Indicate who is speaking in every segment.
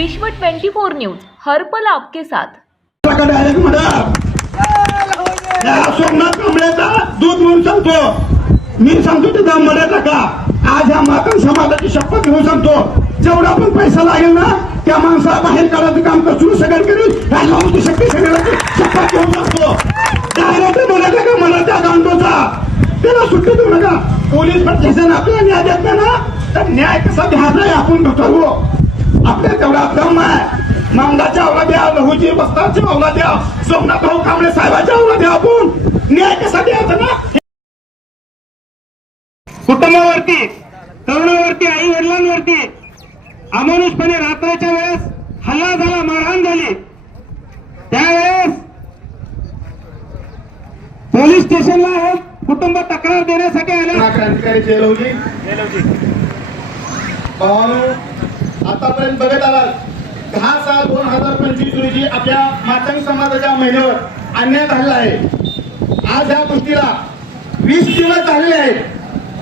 Speaker 1: विश्व 24 न्यूज हर्पल आपके साथ.
Speaker 2: सोमनाथ कांबळेचा दूध म्हणून सांगतो. मी सांगतो तिथं मड्या का आज ह्या मातन समाजाची शपथ घेऊन सांगतो. जेवढा पण पैसा लागेल ना त्या माणसाला बाहेर काढायचं काम कसू सगळं करेल ह्या लावून शक्ती सगळ्याची शपथ घेऊन सांगतो. डायरेक्ट मड्या का म्हणा त्या गांडोचा. त्याला सुट्टी देऊ नका. पोलीस प्रशासन आपल्याला न्याय देत ना तर न्याय कसा घ्यायचा आपण ठरवू आपल्या तेवढा दम आहे. मांगाच्या अवला द्या लहूची वस्ताची अवला द्या सोमनाथ भाऊ कांबळे साहेबाच्या अवला द्या आपण. न्याय कसा द्यायचा ना
Speaker 3: कुटुंबावरती तरुणावरती आई वडिलांवरती अमानुषपणे रात्रीच्या वेळेस हल्ला झाला मारहाण झाली. त्यावेळेस पोलीस स्टेशनला हे कुटुंब तक्रार देण्यासाठी आले.
Speaker 4: क्रांतिकारी जयलवजी भावानो आतापर्यंत बघत आलात दहा साल दोन हजार पंचवीस रोजी आपल्या मातंग समाजाच्या महिलेवर अन्याय झालेला आहे. आज या गोष्टीला वीस दिवस झालेले आहेत.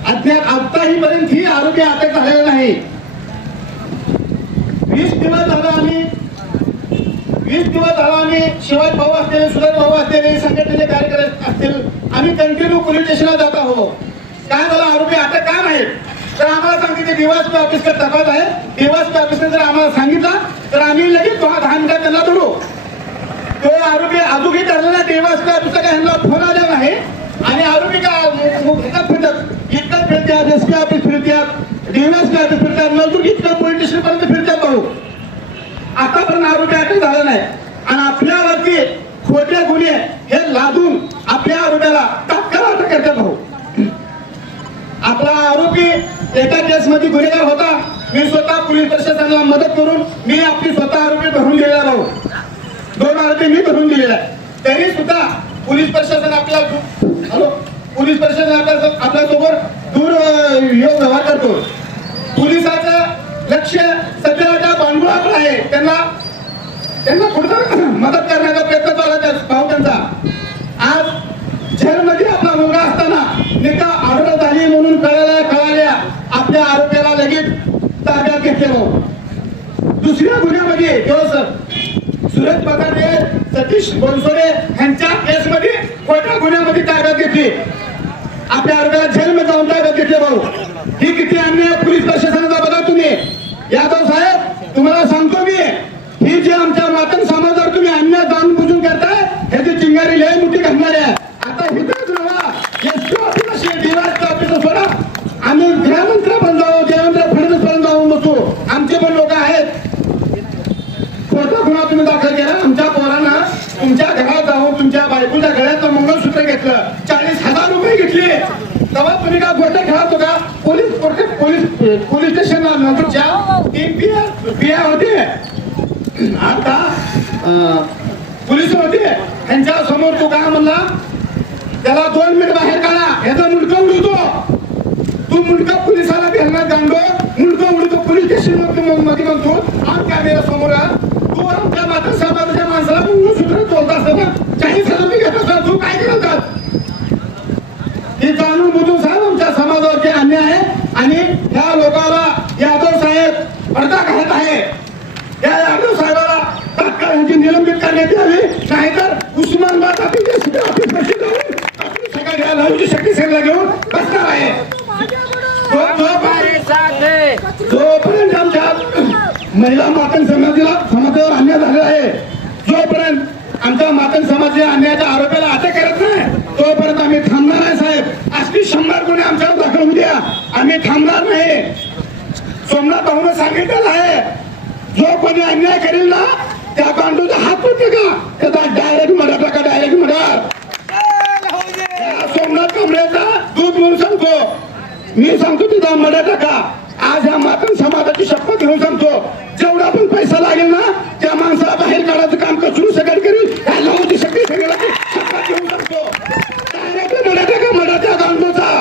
Speaker 4: अद्याप आताही पर्यंत ही आरोपी अटक झालेला नाही. वीस दिवस झालं आम्ही वीस दिवस झाला आम्ही शिवाय भाऊ असलेले सुरत भाऊ असलेले संघटनेचे कार्यकर्ते असतील आम्ही कंटिन्यू पोलीस स्टेशनला जात आहोत. काय झालं? आरोपी अटक का नाही? तर आम्हाला सांगितले डीवायसपी ऑफिसकडे तपास आहे. डीवायसपी ऑफिसने जर आम्हाला सांगितलं तर आम्ही लगेच दहा दहा मिनिटात त्यांना धरू. तो आरोपी अजूनही धरलेला डीवायसपी ऑफिसचा काय ह्यांना फोन आलेला आहे आणि आरोपी का फिरतात. इतकं फिरतात एस पी ऑफिस फिरतात. डीवायसपी ऑफिस फिरतात. नजून इतकं पोलीस स्टेशन पर्यंत फिरतात भाऊ. आतापर्यंत आरोपी अटक झाला नाही. आणि आपल्यावरती खोटे गुन्हे हे लादून आपल्या आरोग्याला तात्काळ अटक करतात भाऊ आपला आरोपी एका केसमध्ये गुन्हेगार होता. मी स्वतः पोलीस प्रशासनाला मदत करून मी आपली स्वतः आरोपी भरून दिलेला भाऊ दोन आरोपी मी भरून दिलेला आहे. तरी सुद्धा पोलीस प्रशासन आपल्या हॅलो? पोलीस प्रशासन आपल्या आपल्यासोबत दूर व्यवहार करतो. पोलिसाचं लक्ष सध्या त्या बांडुळाकडे आहे. त्यांना त्यांना कुठं मदत करण्याचा प्रयत्न चालला त्या भाऊ त्यांचा. आज जेलमध्ये आपला मुलगा असताना निका ऑर्डर झाली म्हणून कळाल्या कळाल्या आपल्या आरोग्याला लगेच ताब्यात घेतलेलो हो. दुसऱ्या गुन्ह्यामध्ये सर सुरज पगारे सतीश बनसोडे यांच्या केसमध्ये खोट्या गुन्ह्यामध्ये ताब्यात घेतली. आपल्या आरोग्याला जेलमध्ये जाऊन ताब्यात घेतले भाऊ. ही किती अन्याय पोलीस प्रशासनाचा बघा तुम्ही. या साहेब तुम्हाला सांगतो मी ही जी आमच्या मातंग समाजावर तुम्ही अन्याय जाणून बुजून करताय ह्याची चिंगारी लय मोठी घडणार आहे आता हिथंच नव्हा एस ऑफिस असेल डिवायस ऑफिस सोडा आम्ही गृहमंत्र्यापर्यंत जाऊ देवेंद्र फडणवीस पर्यंत जाऊन बसू आमचे पण लोक आहेत खोटा गुन्हा तुम्ही दाखल केला आमच्या पोरांना तुमच्या घरात जाऊन तुमच्या बायकोच्या गळ्यातलं मंगळसूत्र घेतलं चाळीस हजार रुपये घेतले तेव्हा का गोट्या खेळत होता? पोलीस पोलीस पोलीस स्टेशन नंतरच्या तीन पिया पिया होते. आता पोलीस होते. त्यांच्यासमोर तो काय म्हणला? त्याला दोन मिनिट बाहेर काढा. याचा मुंडका उडवतो. तू मुंडका पोलिसाला भेटणार गांडो मुंडका उडतो पोलीस स्टेशनमध्ये म्हणतो आम कॅमेरा समोर तू आमच्या माता समाजाच्या माणसाला मंगळसूत्र तोलत असताना चाळीस हजार रुपये घेत असतात. तू काय करतात हे जाणून बुजून साहेब आमच्या समाजावरती अन्याय आहे आणि ह्या लोकांना यादव साहेब पडदा घालत आहे या यादव साहेबाला तात्काळ यांची निलंबित करण्यात यावी नाहीतर उस्मानबाद आपण जे जाऊन आपली सगळ्या या शक्ती सेनेला घेऊन बसणार आहे. जोपर्यंत आमच्या महिला मातन समाजाला समाजावर अन्याय झालेला आहे. जोपर्यंत आमच्या मातन समाजाच्या अन्यायाच्या आरोपाला अटक करत नाही तोपर्यंत आम्ही थांबणार आहे साहेब. असली शंभर गुन्हे आमच्यावर दाखल होऊ द्या. आम्ही थांबणार नाही. सोमनाथ भाऊनं सांगितलेलं आहे. जो कोणी अन्याय करेल ना त्या गांडूचा हात पडते का? त्याचा डायरेक्ट मरा टाका डायरेक्ट या. सोमनाथ कांबळेचा दूध म्हणून सांगतो. मी सांगतो तिथं मड्या टाका. आज ह्या मातंग समाजाची शपथ घेऊन सांगतो. जेवढा पण पैसा लागेल ना त्या माणसाला बाहेर काढायचं काम कसू सगळं करेल ह्या लावूची शक्ती सगळ्याला शपथ घेऊन सांगतो. डायरेक्ट मड्या टाका मड्याच्या गांडूचा.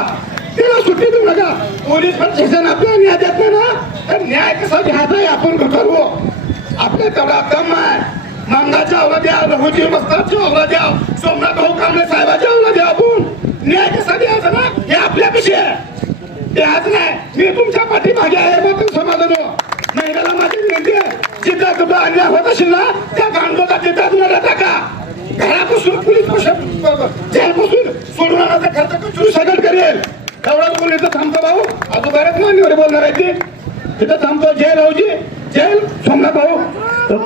Speaker 4: त्याला सुट्टी देऊ नका. पोलीस प्रशासन आपल्याला न्याय देत नाही ना. तर न्याय कसा घ्यायचा आपण ठरवू आपल्या तेवढा कम आहे. मांगाच्या अवला द्या रघुजी मस्ताच्या अवला द्या सोमनाथ भाऊ कांबळे साहेबाच्या अवला द्या आपण. न्याय कसा द्यायचा ना हे आपल्यापाशी आहे. द्याच नाही. मी तुमच्या पाठीमागे आहे मग समाधान हो. महिन्याला माझी विनंती आहे
Speaker 2: जिथं कुठं अन्याय होत असेल ना त्या गांडोला तिथंच मला टाका घरापासून पोलीस जेलपासून सोडून आणायचा खर्च कचरू सगळं करेल. एवढा बोल इथं थांबतो भाऊ. अजून बऱ्याच मान्यवर बोलणार आहे ते. इथं थांबतो जय रावजी जय सोमनाथ हो. भाऊ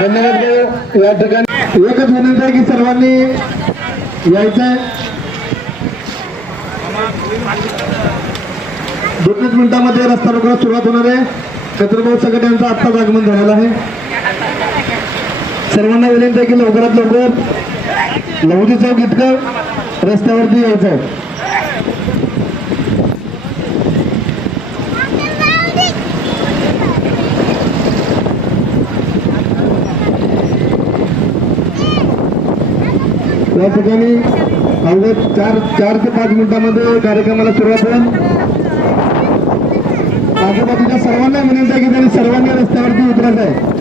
Speaker 3: धन्यवाद भाऊ या ठिकाणी एकच विनंती आहे की सर्वांनी यायचंय. दोनच मिनिटामध्ये रस्ता रोखला सुरुवात होणार आहे. छत्रभाऊ सगट यांचं आत्ताच आगमन झालेलं आहे. सर्वांना विनंती आहे की लवकरात लवकर लवजी चौक इतकं रस्त्यावरती यायचं आहे या ठिकाणी अवघ्या चार चार ते पाच मिनिटांमध्ये कार्यक्रमाला सुरुवात होईल. आजूबाजूच्या सर्वांना विनंती आहे की त्यांनी सर्वांनी रस्त्यावरती उतरायचं आहे.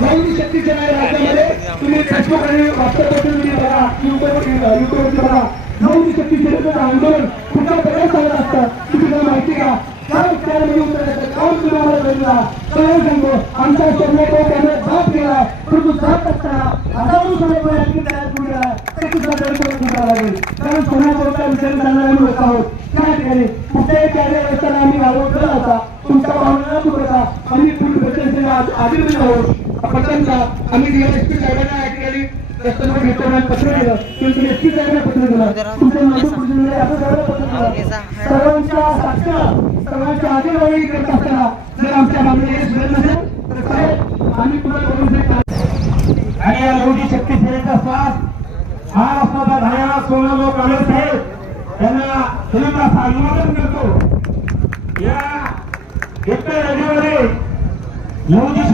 Speaker 4: आंदोलन शक्तीच्या नाही राज्यामध्ये. तुम्ही फेसबुक आणि व्हॉट्सअपवरती बघा युट्यूबवरती बघा. आंदोलन चालत ती तुम्हाला माहिती का काय त्यामध्ये उतरायचं काम तुम्ही आम्हाला काय सांगतो आमचा शरीर तो त्याने जाप केला परंतु जात असताना हजारो समोर आणखी तयार करून गेला ते सुद्धा तयार करून करावं लागेल. कारण सोन्याचा विचार करणारे आम्ही लोक आहोत. त्या ठिकाणी कुठल्याही कार्य असताना आम्ही घालवत होता तुमच्या भावना होता आम्ही पूर्ण प्रचंड आदिल आहोत. प्रचंडचा आम्ही एसपी साहेबांना या ठिकाणी पत्र दिलं. किंवा एसपी साहेबांना पत्र दिलं. तुमच्या असं पत्र दिलं. सर्वांच्या साक्षा सर्वांच्या आदिलवाणी करत असताना जर आमच्या यश मिळत नसेल तर साहेब आम्ही आणि या लोढी शक्ती सेनेचा श्वास हा असणारा धाया सोळा लोक आले साहेब त्यांना सेनेचा अभिवादन करतो या येत्या रविवारी
Speaker 5: लोढी